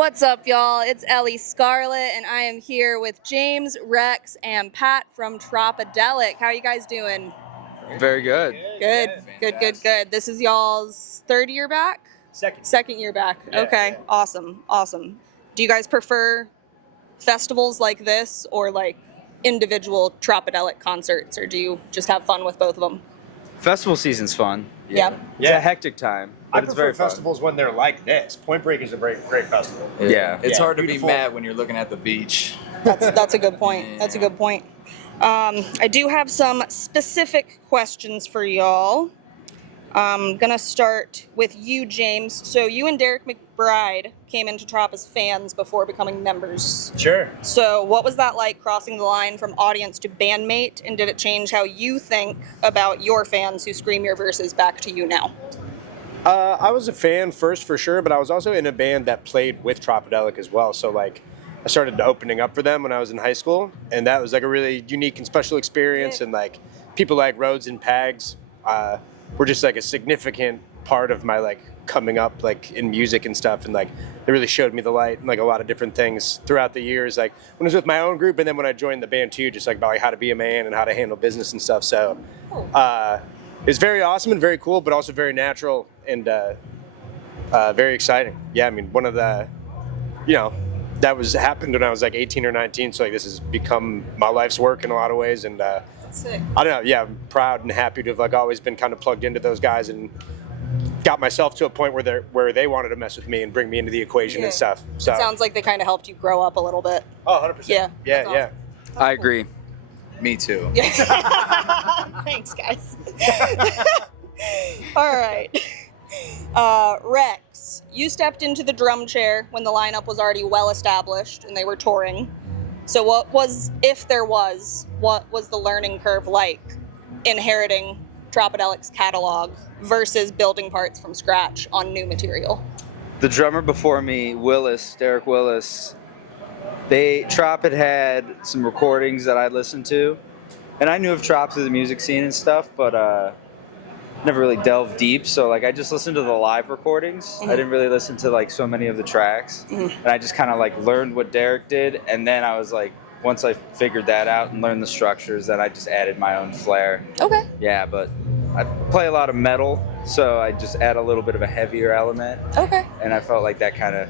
What's up, y'all? It's Ellie Scarlett, and I am here with James, Rex, and Pat from Tropidelic. How are you guys doing? Very good. Good. This is y'all's third year back? Second year back. Yeah, okay, yeah. Awesome. Do you guys prefer festivals like this or like individual Tropidelic concerts, or do you just have fun with both of them? Festival season's fun. Yeah. It's a hectic time, but it's very prefer festivals when they're like this. Point Break is a great festival. fun. Yeah. It's hard to beautiful. be mad when you're looking at the beach. That's a good point. That's a good point. I do have some specific questions for y'all. I'm gonna start with you, James. So you and Derek McBride came into Trop as fans before becoming members. Sure. So what was that like, crossing the line from audience to bandmate, and did it change how you think about your fans who scream your verses back to you now? I was a fan first for sure, but I was also in a band that played with Tropidelic as well. So like, I started opening up for them when I was in high school, and that was like a really unique and special experience. And like, people like Rhodes and Pags were just like a significant part of my like coming up like in music and stuff, and like they really showed me the light and like a lot of different things throughout the years, like when I was with my own group and then when I joined the band too, just like about like how to be a man and how to handle business and stuff. So it's very awesome and very cool, but also very natural and very exciting. Yeah, I mean, one of the, that happened when I was like 18 or 19, so like this has become my life's work in a lot of ways, and Sick. I don't know, yeah, I'm proud and happy to have like always been kind of plugged into those guys and got myself to a point where they wanted to mess with me and bring me into the equation and stuff. So It sounds like they kind of helped you grow up a little bit. Oh, 100%. Yeah. Yeah, That's yeah. I agree. Me too. Thanks, guys. All right. Rex, you stepped into the drum chair when the lineup was already well established and they were touring. So what was the learning curve like, inheriting Tropidelic's catalog versus building parts from scratch on new material? The drummer before me, Derek Willis, Trop had some recordings that I listened to, and I knew of Trop through the music scene and stuff, but never really delved deep. So like I just listened to the live recordings. Mm-hmm. I didn't really listen to like so many of the tracks, and I just kind of like learned what Derek did, and then I was like, once I figured that out and learned the structures, then I just added my own flair. Okay. Yeah, but I play a lot of metal, so I just add a little bit of a heavier element. Okay. And I felt like that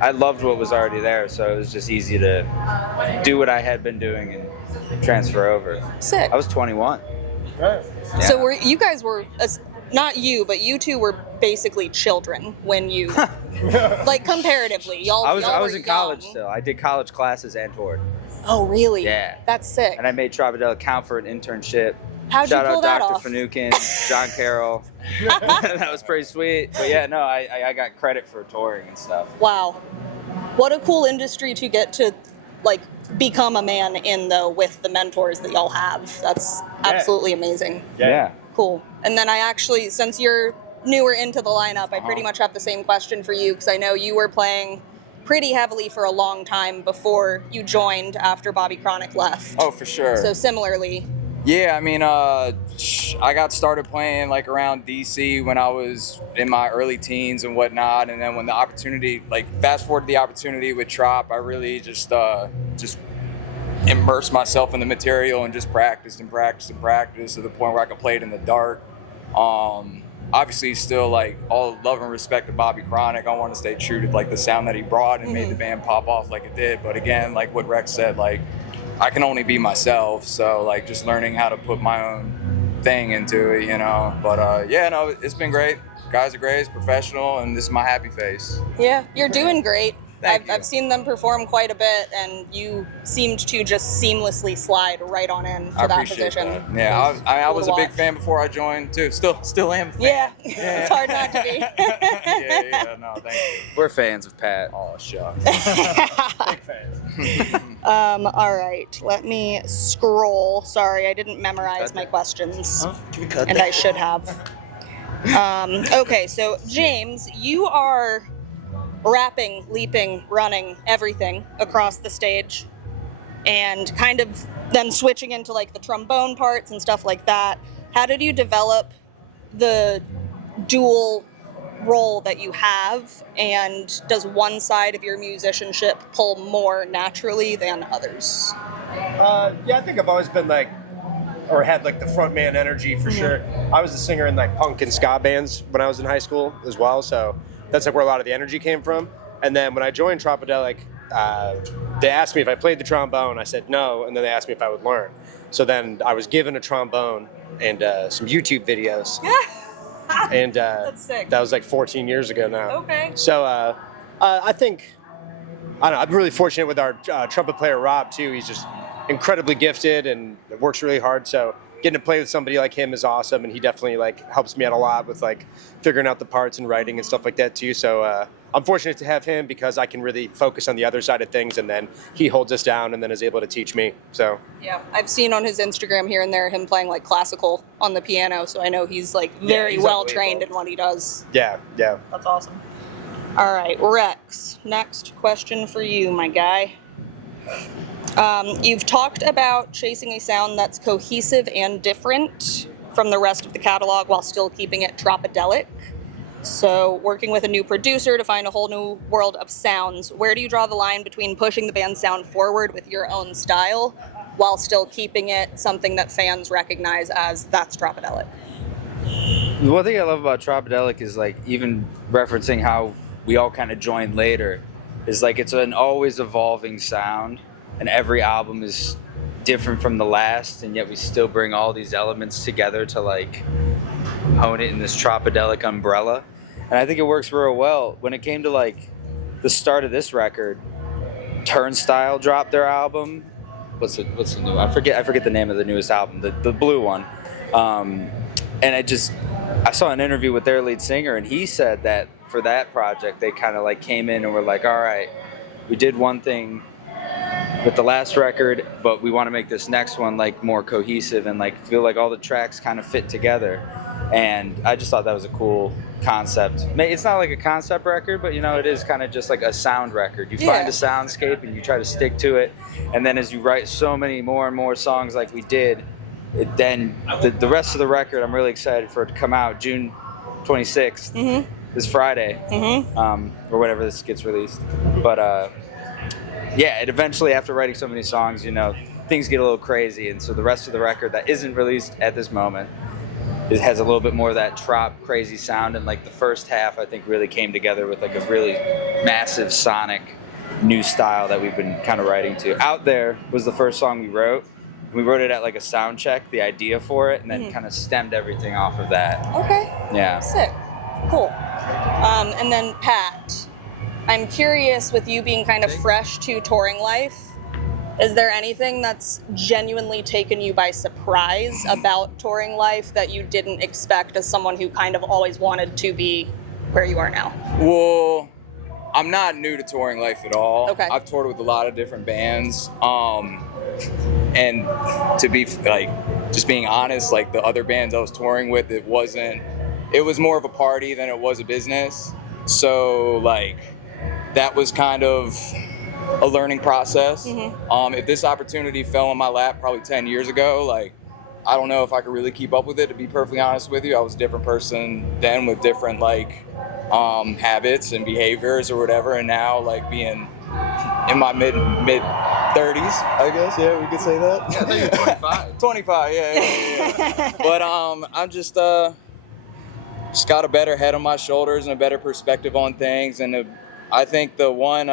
I loved what was already there, so it was just easy to do what I had been doing and transfer over. Sick. I was 21. Right. Yeah. So you guys were, not you, but you two were basically children when you, like comparatively, y'all. I was were in college young. still. I did college classes and toured. Oh, really? Yeah. That's sick. And I made Tropidelic count for an internship. How'd you Shout pull out that Dr. off? Finucane, John Carroll. That was pretty sweet. But yeah, no, I got credit for touring and stuff. Wow. What a cool industry to get to, like, become a man in, though, with the mentors that y'all have. That's absolutely amazing. Yeah. Cool. And then I actually, since you're newer into the lineup, I pretty much have the same question for you, because I know you were playing pretty heavily for a long time before you joined after Bobby Chronic left. Oh, for sure. So similarly. Yeah, I mean, I got started playing like around DC when I was in my early teens and whatnot, and then when the opportunity, like fast forward to the opportunity with Trop, I really just immersed myself in the material and just practiced to the point where I could play it in the dark. Obviously, still like all love and respect to Bobby Chronic. I want to stay true to like the sound that he brought and made the band pop off like it did. But again, like what Rex said, like I can only be myself. So like just learning how to put my own thing into it, But it's been great. Guys are great, it's professional, and this is my happy face. Yeah, you're doing great. Thank you. I've seen them perform quite a bit, and you seemed to just seamlessly slide right on in to I that appreciate position. that. Yeah, I was a big watch. fan before I joined too. Still am a fan. Yeah, it's hard not to be. No, thank you. We're fans of Pat. Oh, shucks. Big fans. All right, let me scroll. Sorry, I didn't memorize my questions, and I should have. Okay, so James, you are rapping, leaping, running, everything across the stage, and kind of then switching into like the trombone parts and stuff like that. How did you develop the dual role that you have, and does one side of your musicianship pull more naturally than others? Yeah, I think I've always been like, or had like the frontman energy for sure. I was a singer in like punk and ska bands when I was in high school as well, so that's like where a lot of the energy came from. And then when I joined Tropidelic, they asked me if I played the trombone. I said no, and then they asked me if I would learn. So then I was given a trombone and some YouTube videos. And That's sick. that was like 14 years ago now. Okay. So I think, I don't know, I'm really fortunate with our trumpet player Rob too. He's just incredibly gifted and works really hard. So getting to play with somebody like him is awesome, and he definitely like helps me out a lot with like figuring out the parts and writing and stuff like that too. So I'm fortunate to have him because I can really focus on the other side of things, and then he holds us down and then is able to teach me. So yeah, I've seen on his Instagram here and there him playing like classical on the piano, so I know he's like very well trained in what he does. Yeah. That's awesome. All right, Rex, next question for you, my guy. You've talked about chasing a sound that's cohesive and different from the rest of the catalog while still keeping it Tropidelic. So working with a new producer to find a whole new world of sounds, where do you draw the line between pushing the band's sound forward with your own style while still keeping it something that fans recognize as that's Tropidelic? The one thing I love about Tropidelic is like even referencing how we all kind of joined later is like it's an always evolving sound, and every album is different from the last, and yet we still bring all these elements together to like hone it in this Tropidelic umbrella. And I think it works real well. When it came to like the start of this record, Turnstile dropped their album. What's the new? I forget the name of the newest album, the blue one. And I saw an interview with their lead singer, and he said that for that project they kind of like came in and were like, all right, we did one thing with the last record, but we want to make this next one like more cohesive and like feel like all the tracks kind of fit together. And I just thought that was a cool concept. It's not like a concept record, but you know, it is kind of just like a sound record. You find a soundscape and you try to stick to it, and then as you write so many more and more songs like we did, then the rest of the record, I'm really excited for it to come out June 26th, this Friday, or whenever this gets released. But yeah, it eventually, after writing so many songs, you know, things get a little crazy, and so the rest of the record that isn't released at this moment, it has a little bit more of that trop crazy sound, and like the first half I think really came together with like a really massive sonic new style that we've been kind of writing to. Out There was the first song we wrote. We wrote it at like a sound check, the idea for it, and then kind of stemmed everything off of that. Okay. Yeah. Sick. Cool. And then Pat, I'm curious, with you being kind of fresh to touring life, is there anything that's genuinely taken you by surprise about touring life that you didn't expect as someone who kind of always wanted to be where you are now? Well, I'm not new to touring life at all. Okay. I've toured with a lot of different bands. And to be like, just being honest, like the other bands I was touring with, it was more of a party than it was a business. So like, that was kind of a learning process. If this opportunity fell in my lap probably 10 years ago, like, I don't know if I could really keep up with it, to be perfectly honest with you. I was a different person then with different like habits and behaviors or whatever, and now like being in my mid 30s, I guess, yeah, we could say that. I think you're 25. 25, yeah. But I'm just got a better head on my shoulders and a better perspective on things, and I think the one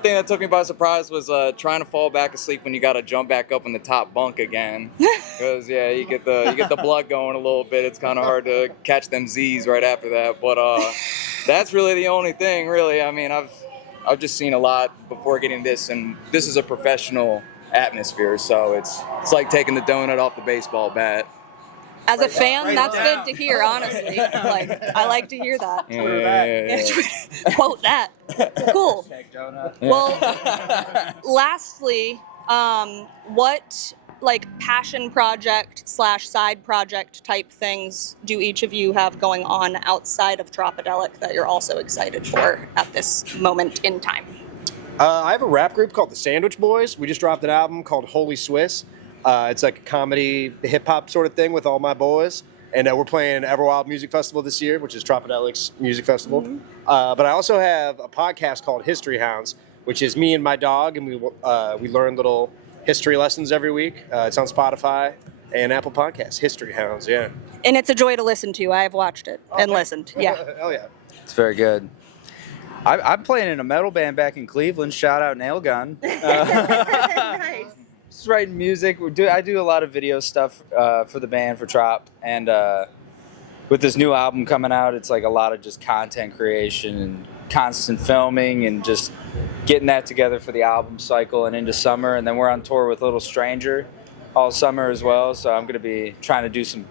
thing that took me by surprise was trying to fall back asleep when you got to jump back up in the top bunk again. Because yeah, you get the blood going a little bit. It's kind of hard to catch them Z's right after that. But that's really the only thing, really. I mean, I've just seen a lot before getting this, and this is a professional atmosphere, so it's like taking the donut off the baseball bat. As a fan, that's good to hear, honestly. Like, I like to hear that. Yeah. Quote that. Cool. Well, lastly, what like passion project / side project type things do each of you have going on outside of Tropidelic that you're also excited for at this moment in time? I have a rap group called the Sandwich Boys. We just dropped an album called Holy Swiss. It's like a comedy, hip-hop sort of thing with all my boys. And we're playing Everwild Music Festival this year, which is Tropidelic's music festival. But I also have a podcast called History Hounds, which is me and my dog, and we learn little history lessons every week. It's on Spotify and Apple Podcasts. History Hounds, yeah. And it's a joy to listen to. I have watched it and listened. Yeah. Hell yeah. It's very good. I'm playing in a metal band back in Cleveland. Shoutout Nailgun. Nice. Just writing music. I do a lot of video stuff for the band, for Trop. And with this new album coming out, it's like a lot of just content creation and constant filming and just getting that together for the album cycle and into summer. And then we're on tour with Little Stranger all summer as well. So I'm going to be trying to do some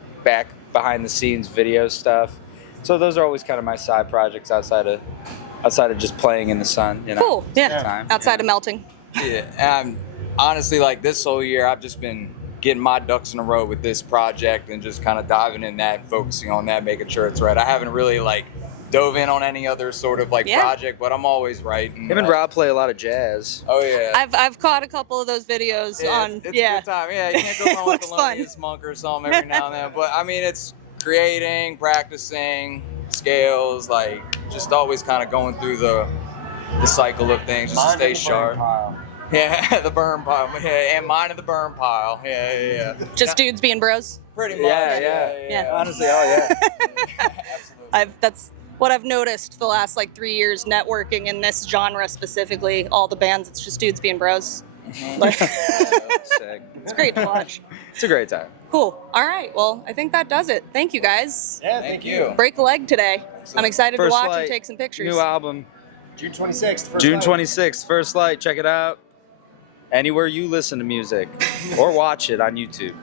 behind the scenes video stuff. So those are always kind of my side projects outside of just playing in the sun. You know, Cool. Yeah. Time. Outside of melting. Yeah, honestly, like this whole year, I've just been getting my ducks in a row with this project and just kind of diving in that, focusing on that, making sure it's right. I haven't really like dove in on any other sort of like project, but I'm always writing. Him and Rob play a lot of jazz. Oh yeah, I've caught a couple of those videos on. It's a good time. Yeah, you can't go wrong with Thelonious Monk or something every now and then. But I mean, it's creating, practicing, scales, like just always kind of going through the cycle of things just to stay sharp. Yeah, the burn pile. Yeah, and mine in the burn pile. Yeah. Just dudes being bros. Pretty much. Yeah. Honestly, yeah. Absolutely. That's what I've noticed the last like 3 years networking in this genre specifically. All the bands, it's just dudes being bros. Like, Sick. it's great to watch. It's a great time. Cool. All right. Well, I think that does it. Thank you guys. Yeah, Thank you. Break a leg today. I'm excited to First watch Light, and take some pictures. New album, June 26th. First June night. 26th. First Light. Check it out. Anywhere you listen to music or watch it on YouTube.